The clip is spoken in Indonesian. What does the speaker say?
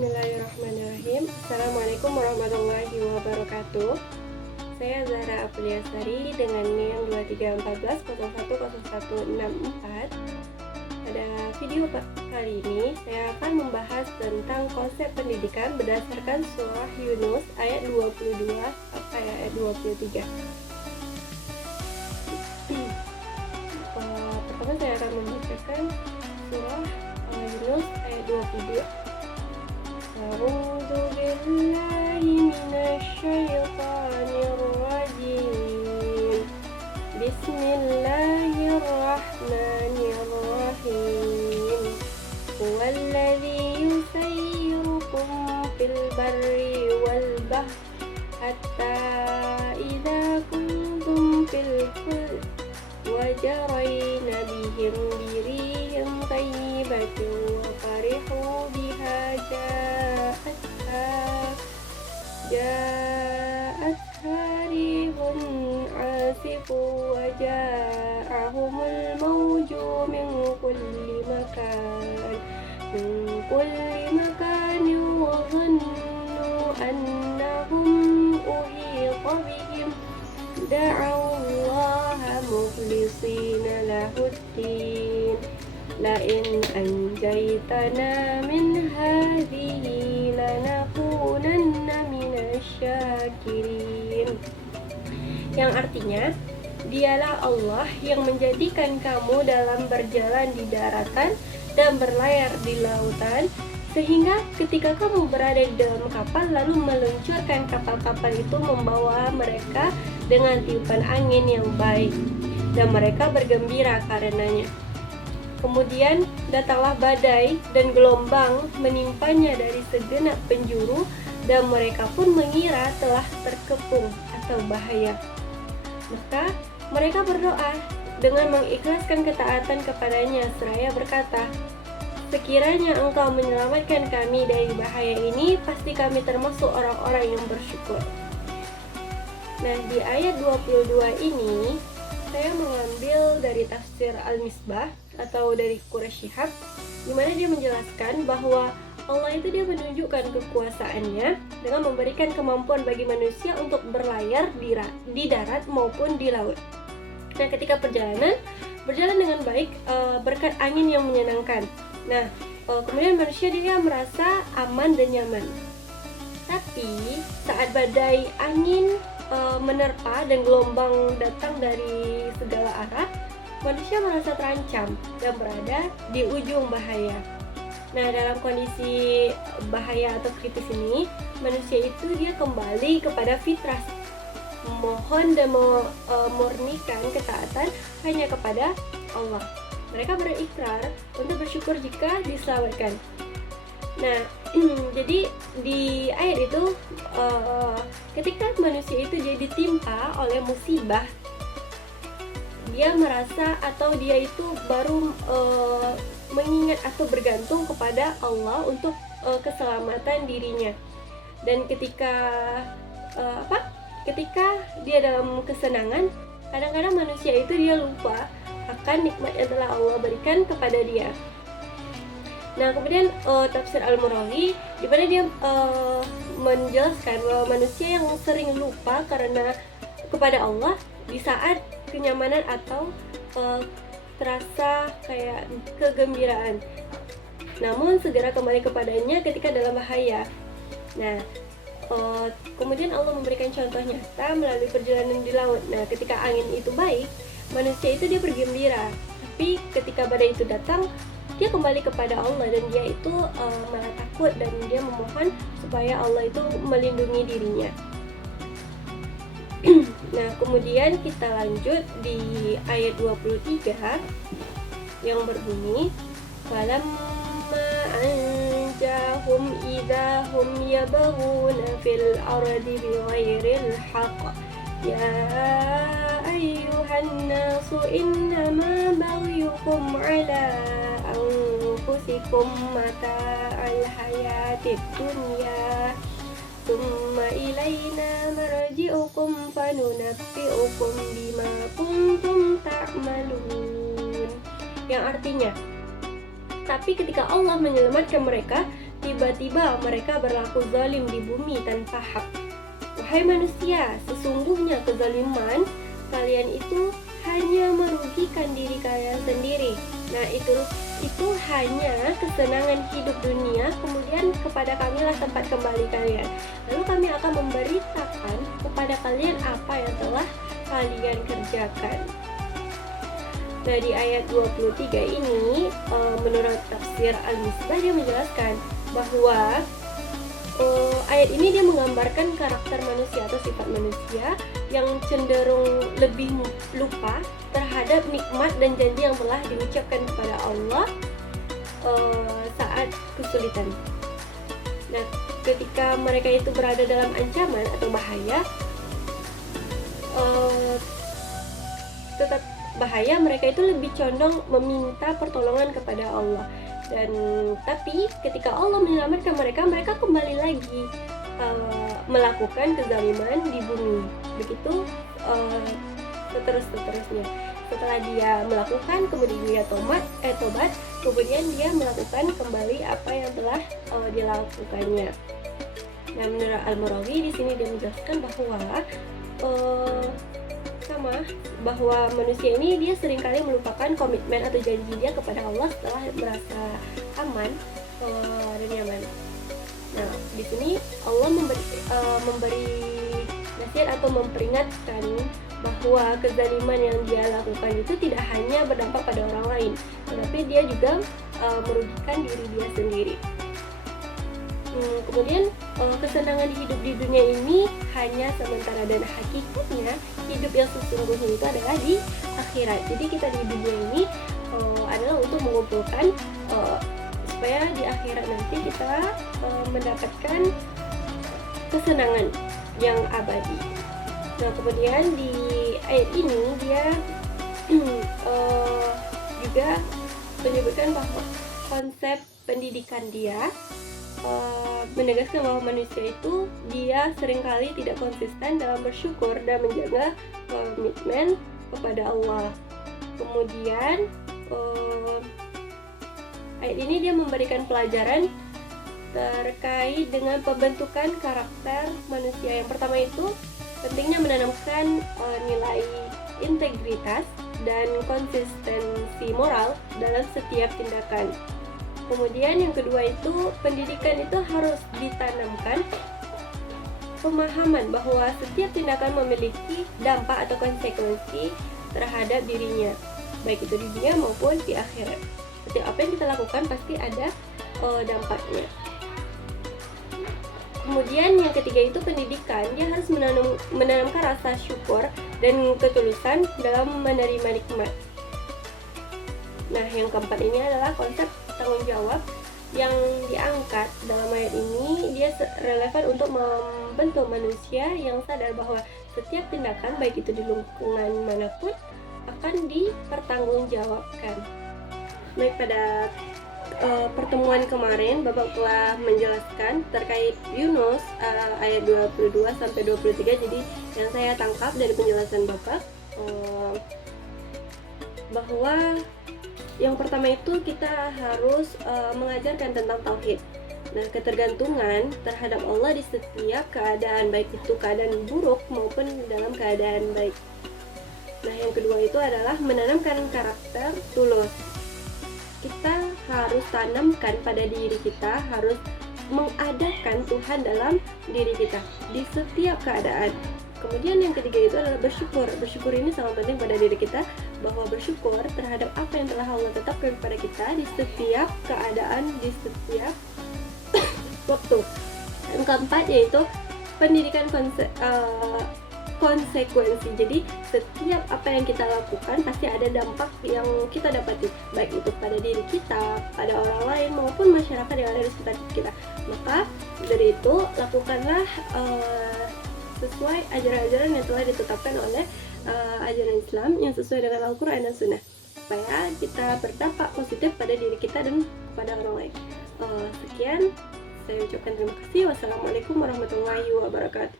Bismillahirrahmanirrahim. Assalamualaikum warahmatullahi wabarakatuh. Saya Zahra Apriasari dengan NIM 2314010164. Pada video kali ini saya akan membahas tentang konsep pendidikan berdasarkan surah Yunus ayat 22 sampai ayat 23. Pertama saya akan membacakan surah Yunus ayat 22. A'udzu billahi minasyaitonir rajim. Bismillahirrahmanirrahim. Huwallazi yusayyirukum fil barri wal bahri hatta idza kuntum fil fulki wajarayna bihim birihim thayyibatin wa farihu biha ja'atha rihun asifu wa ja'ahumul mawju min kulli makanin wa dhannu annahum uhita bihim da'awallaha mukhlishina lahuddin la'in anjaytana min hadhihi lanakunanna minasyakirin. Yang artinya, dialah Allah yang menjadikan kamu dalam berjalan di daratan dan berlayar di lautan, sehingga ketika kamu berada di dalam kapal lalu meluncurkan kapal-kapal itu membawa mereka dengan tiupan angin yang baik, dan mereka bergembira karenanya. Kemudian datanglah badai dan gelombang menimpanya dari segenap penjuru, dan mereka pun mengira telah terkepung atau bahaya. Maka mereka berdoa dengan mengikhlaskan ketaatan kepadanya seraya berkata, sekiranya engkau menyelamatkan kami dari bahaya ini, pasti kami termasuk orang-orang yang bersyukur. Nah, di ayat 22 ini saya mengambil dari tafsir Al-Misbah atau dari Quraisy Shihab, di mana dia menjelaskan bahwa Allah itu dia menunjukkan kekuasaannya dengan memberikan kemampuan bagi manusia untuk berlayar di darat maupun di laut. Nah, ketika berjalan dengan baik berkat angin yang menyenangkan. Nah, kemudian manusia dia merasa aman dan nyaman. Tapi saat badai angin menerpa dan gelombang datang dari segala arah, manusia merasa terancam dan berada di ujung bahaya. Nah, dalam kondisi bahaya atau kritis ini, manusia itu dia kembali kepada fitrah, memohon dan memurnikan ketaatan hanya kepada Allah. Mereka berikrar untuk bersyukur jika diselamatkan. Nah, jadi di ayat itu ketika manusia itu dia ditimpa oleh musibah, dia merasa atau dia itu baru mengingat atau bergantung kepada Allah untuk keselamatan dirinya. Dan ketika dia dalam kesenangan, kadang-kadang manusia itu dia lupa akan nikmat yang telah Allah berikan kepada dia. Nah, kemudian tafsir Al-Murawi di mana dia menjelaskan bahwa manusia yang sering lupa karena kepada Allah di saat kenyamanan atau terasa kayak kegembiraan, namun segera kembali kepadanya ketika dalam bahaya. Nah, kemudian Allah memberikan contoh nyata melalui perjalanan di laut. Nah, ketika angin itu baik, manusia itu dia bergembira, tapi ketika badai itu datang, dia kembali kepada Allah dan dia itu malah takut dan dia memohon supaya Allah itu melindungi dirinya. Nah, kemudian kita lanjut di ayat 23 yang berbunyi, falamma anjahum idza hum yabghuna fil ardi bighairil haqq ya ayyuhan nasu innama baghyukum ala anfusikum mata'al hayatid dunya thumma ilayna marji'ukum fanunabbi'ukum bima kuntum ta'malun. Yang artinya, tapi ketika Allah menyelamatkan mereka, tiba-tiba mereka berlaku zalim di bumi tanpa hak. Wahai manusia, sesungguhnya kezaliman kalian itu hanya merugikan diri kalian sendiri. Nah, itu hanya kesenangan hidup dunia, kemudian kepada kamilah tempat kembali kalian. Lalu kami akan memberitakan kepada kalian apa yang telah kalian kerjakan. Nah, di ayat 23 ini, menurut tafsir Al-Misbah, dia menjelaskan bahwa ayat ini dia menggambarkan karakter manusia atau sifat manusia yang cenderung lebih lupa terhadap nikmat dan janji yang telah diucapkan kepada Allah saat kesulitan. Nah, ketika mereka itu berada dalam ancaman atau bahaya, tetap bahaya, mereka itu lebih condong meminta pertolongan kepada Allah. Dan tapi ketika Allah menyelamatkan mereka, mereka kembali lagi melakukan kezaliman di bumi. Begitu seterusnya. Setelah dia melakukan, kemudian dia tobat, kemudian dia melakukan kembali apa yang telah dilakukannya. Nah, menurut Al-Murawi di sini dia menjelaskan bahwa manusia ini dia seringkali melupakan komitmen atau janji dia kepada Allah setelah merasa aman dan nyaman. Nah, di sini Allah memberi nasihat atau memperingatkan bahwa kezaliman yang dia lakukan itu tidak hanya berdampak pada orang lain, tetapi dia juga merugikan diri dia sendiri. Kemudian kesenangan hidup di dunia ini hanya sementara, dan hakikatnya hidup yang sesungguhnya itu adalah di akhirat. Jadi kita di dunia ini adalah untuk mengumpulkan supaya di akhirat nanti kita mendapatkan kesenangan yang abadi. Nah, kemudian di ayat ini dia juga menyebutkan bahwa konsep pendidikan dia menegaskan bahwa manusia itu dia seringkali tidak konsisten dalam bersyukur dan menjaga komitmen kepada Allah. Kemudian ayat ini dia memberikan pelajaran terkait dengan pembentukan karakter manusia. Yang pertama itu pentingnya menanamkan nilai integritas dan konsistensi moral dalam setiap tindakan. Kemudian yang kedua itu, pendidikan itu harus ditanamkan pemahaman bahwa setiap tindakan memiliki dampak atau konsekuensi terhadap dirinya, baik itu di dunia maupun di akhirat. Setiap apa yang kita lakukan pasti ada dampaknya. Kemudian yang ketiga itu pendidikan, dia harus menanamkan rasa syukur dan ketulusan dalam menerima nikmat. Nah, yang keempat ini adalah konsep tanggung jawab yang diangkat dalam ayat ini. Dia relevan untuk membentuk manusia yang sadar bahwa setiap tindakan, baik itu di lingkungan manapun, akan dipertanggungjawabkan. Baik, pada pertemuan kemarin Bapak telah menjelaskan terkait Yunus ayat 22 sampai 23. Jadi yang saya tangkap dari penjelasan Bapak bahwa yang pertama itu kita harus mengajarkan tentang tauhid. Nah, ketergantungan terhadap Allah di setiap keadaan, baik itu keadaan buruk maupun dalam keadaan baik. Nah, yang kedua itu adalah menanamkan karakter tulus. Kita harus tanamkan pada diri kita, harus mengadakan Tuhan dalam diri kita di setiap keadaan. Kemudian yang ketiga itu adalah bersyukur. Bersyukur ini sangat penting pada diri kita, bahwa bersyukur terhadap apa yang telah Allah tetapkan kepada kita di setiap keadaan, di setiap waktu. Yang keempat yaitu pendidikan konsekuensi. Jadi setiap apa yang kita lakukan pasti ada dampak yang kita dapati, baik itu pada diri kita, pada orang lain maupun masyarakat yang ada di sekitar kita. Maka dari itu lakukanlah sesuai ajaran-ajaran yang telah ditetapkan oleh ajaran Islam yang sesuai dengan Al-Quran dan Sunnah, supaya kita berdampak positif pada diri kita dan kepada orang lain. Sekian, saya ucapkan terima kasih. Wassalamualaikum warahmatullahi wabarakatuh.